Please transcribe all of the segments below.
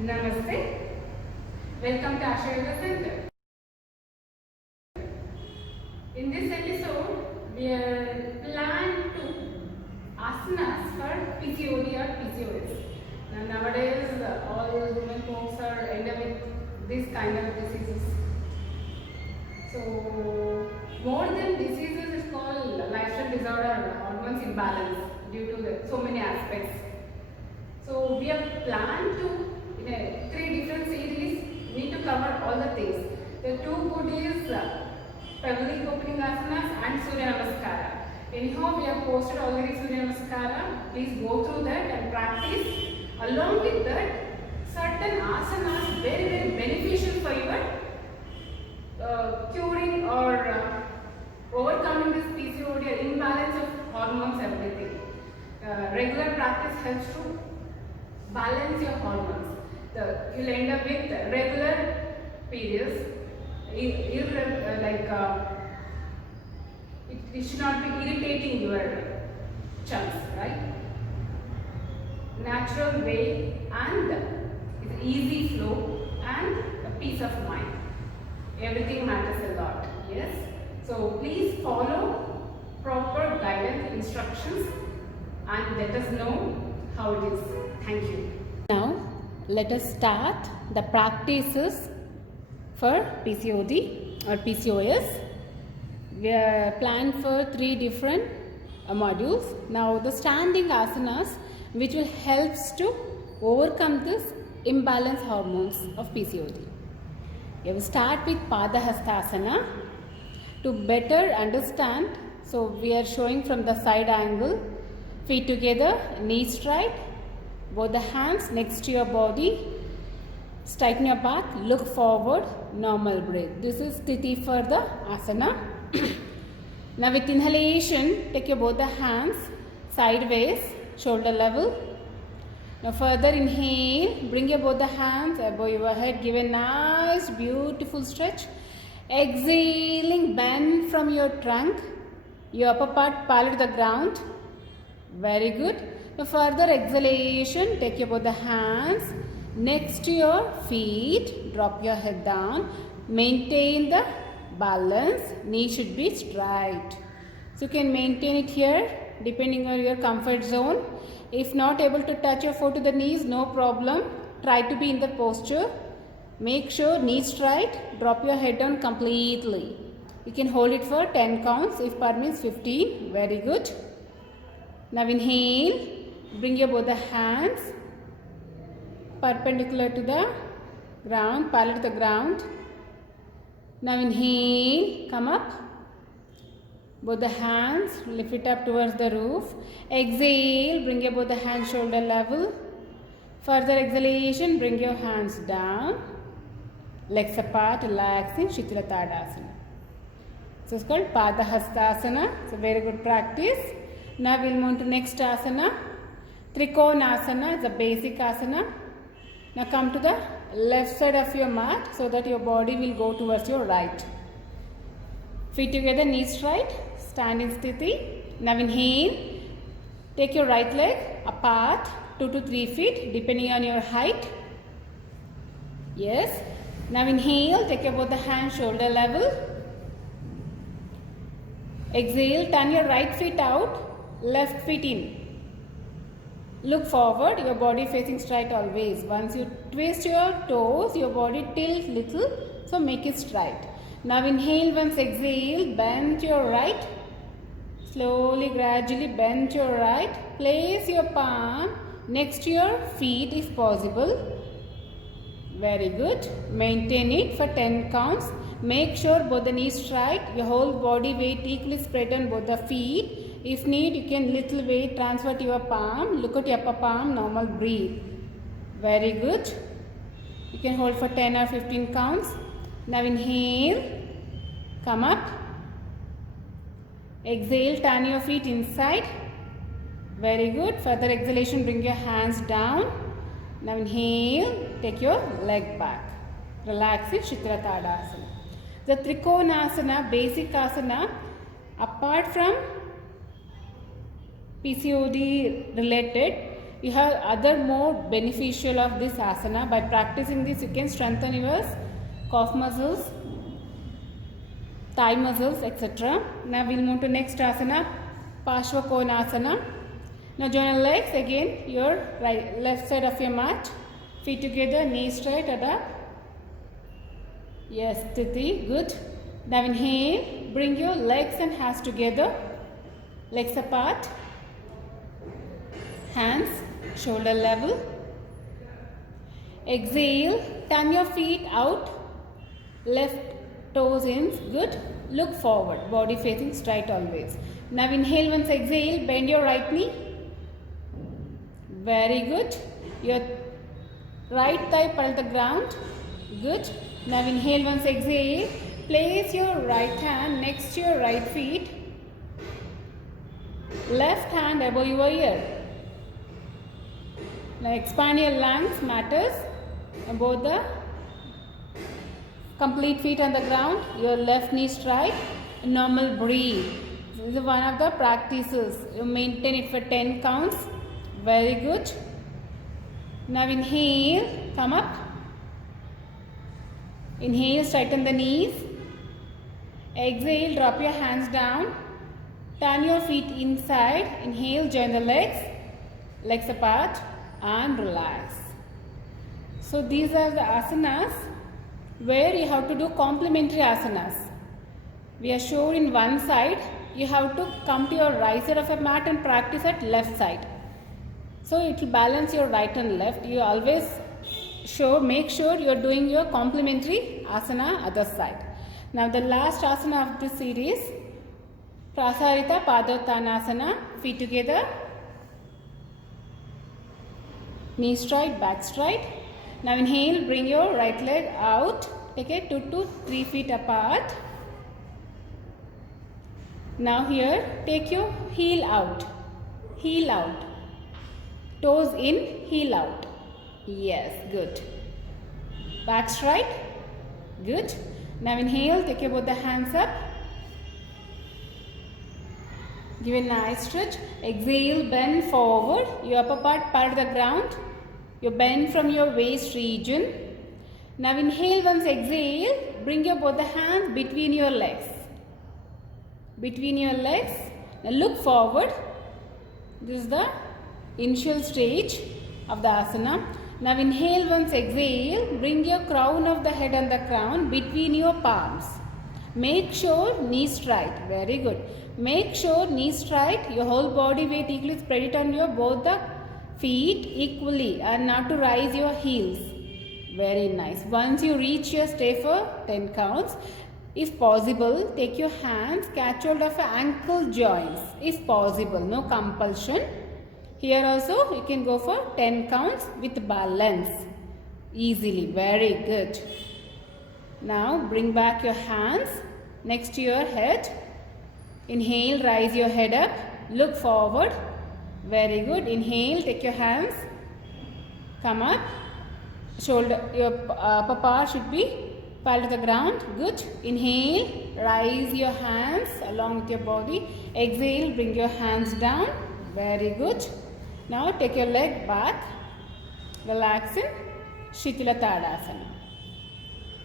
Namaste. Welcome to Asha Yoga Center. In this episode, we plan to asanas for PCOD or PCOS. Now, nowadays, all women folks are endemic with this kind of diseases. So, more than diseases, it's called lifestyle disorder, hormones imbalance due to so many aspects. So, we have planned to in a 3 different series need to cover all the things. The 2 good is pelvic opening asanas and Surya Namaskara. Anyhow, we have posted already Surya Namaskara. Please go through that and practice. Along with that, certain asanas very beneficial for your curing or overcoming this PCOD or imbalance of hormones, everything. Regular practice helps to balance your hormones. You'll end up with regular periods, it should not be irritating your chunks, right? Natural way and it's easy flow and a peace of mind. Everything matters a lot, yes? So please follow proper guidance instructions and let us know how it is. Thank you. Now, let us start the practices for PCOD or PCOS. We are planned for 3 different modules. Now the standing asanas which will helps to overcome this imbalance hormones of PCOD. We will start with Padahastasana. To better understand, so we are showing from the side angle, feet together, knees straight, both the hands next to your body, straighten your back, look forward, normal breath. This is Sthiti for the asana. Now with inhalation, take your both the hands sideways, shoulder level. Now further inhale, bring your both the hands above your head, give a nice beautiful stretch. Exhaling, bend from your trunk, your upper part parallel to the ground. Very good. Now further exhalation, take your both the hands next to your feet, drop your head down, maintain the balance, knee should be straight. So you can maintain it here depending on your comfort zone. If not able to touch your foot to the knees, no problem. Try to be in the posture. Make sure knees straight, drop your head down completely. You can hold it for 10 counts, if permits 15. Very good. Now inhale. Bring your both the hands perpendicular to the ground, parallel to the ground. Now inhale, come up. Both the hands, lift it up towards the roof. Exhale, bring your both the hands shoulder level. Further exhalation, bring your hands down. Legs apart, relaxing, Shitala Tadasana. So it's called Padahastasana. It's a very good practice. Now we'll move to next asana. Trikonasana is a basic asana. Now come to the left side of your mat so that your body will go towards your right. Feet together, knees straight, standing sthiti. Now inhale, take your right leg apart 2 to 3 feet depending on your height. Yes. Now inhale, take your both the hands shoulder level. Exhale, turn your right feet out, left feet in. Look forward, your body facing straight always. Once you twist your toes, your body tilt little, so make it straight. Now inhale, once exhale, bend your right. Slowly, gradually bend your right. Place your palm next to your feet if possible. Very good. Maintain it for 10 counts. Make sure both the knees straight, your whole body weight equally spread on both the feet. If need, you can little weight transfer to your palm. Look at your upper palm, normal breathe. Very good. You can hold for 10 or 15 counts. Now inhale, come up. Exhale, turn your feet inside. Very good. Further exhalation, bring your hands down. Now inhale, take your leg back. Relax it, Shitala Tadasana. The Trikonasana, basic asana, apart from PCOD related, you have other more beneficial of this asana. By practicing this, you can strengthen your calf muscles, thigh muscles, etc. Now we'll move to next asana, Parshvakonasana. Now join your legs again, your left side of your mat, feet together, knees straight, head up. Yes, Sthiti, good. Now inhale, bring your legs and hands together, legs apart, hands shoulder level. Exhale, turn your feet out, left toes in, good. Look forward, body facing straight always. Now inhale, once exhale, bend your right knee. Very good. Your right thigh parallel the ground, good. Now inhale, once exhale, place your right hand next to your right feet, left hand above your ear. Now expand your lungs, matters, above the complete feet on the ground, your left knee straight, normal breathe. This is one of the practices. You maintain it for 10 counts. Very good. Now inhale, come up. Inhale, straighten the knees. Exhale, drop your hands down. Turn your feet inside. Inhale, join the legs. Legs apart and relax. So these are the asanas where you have to do complementary asanas. We are shown in one side. You have to come to your right side of a mat and practice at left side. So it will balance your right and left. You always make sure you are doing your complementary asana other side. Now the last asana of this series, Prasarita Padottanasana, feet together, knee straight, back straight. Now inhale, bring your right leg out, take it 2 to 3 feet apart. Now here, take your heel out, toes in, heel out. Yes, good. Back straight, good. Now inhale, take your both the hands up. Give a nice stretch. Exhale, bend forward. Your upper part parallel the ground. You bend from your waist region. Now inhale, once exhale, bring your both the hands between your legs. Now look forward. This is the initial stage of the asana. Now inhale, once exhale, bring your crown of the head and the crown between your palms. Make sure knees straight. Very good. Make sure knees straight. Your whole body weight equally spread it on your both the feet equally and not to rise your heels. Very nice. Once you reach your stay for 10 counts, if possible, take your hands, catch hold of ankle joints. If possible, no compulsion. Here also you can go for 10 counts with balance. Easily. Very good. Now bring back your hands next to your head. Inhale, rise your head up. Look forward. Very good. Inhale, take your hands. Come up. Shoulder, your upper part should be parallel to the ground. Good. Inhale, rise your hands along with your body. Exhale, bring your hands down. Very good. Now take your leg back. Relax in Shitala Tadasana.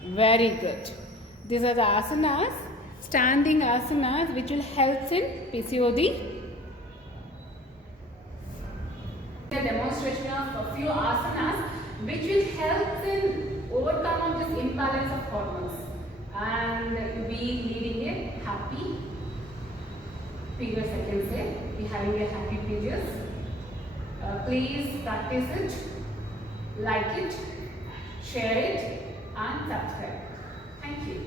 Very good. These are the asanas, standing asanas, which will help in PCOD. A demonstration of a few asanas which will help in overcome this imbalance of hormones and be leading a happy periods, I can say, be having a happy periods. Please practice it, like it, share it and subscribe. Thank you.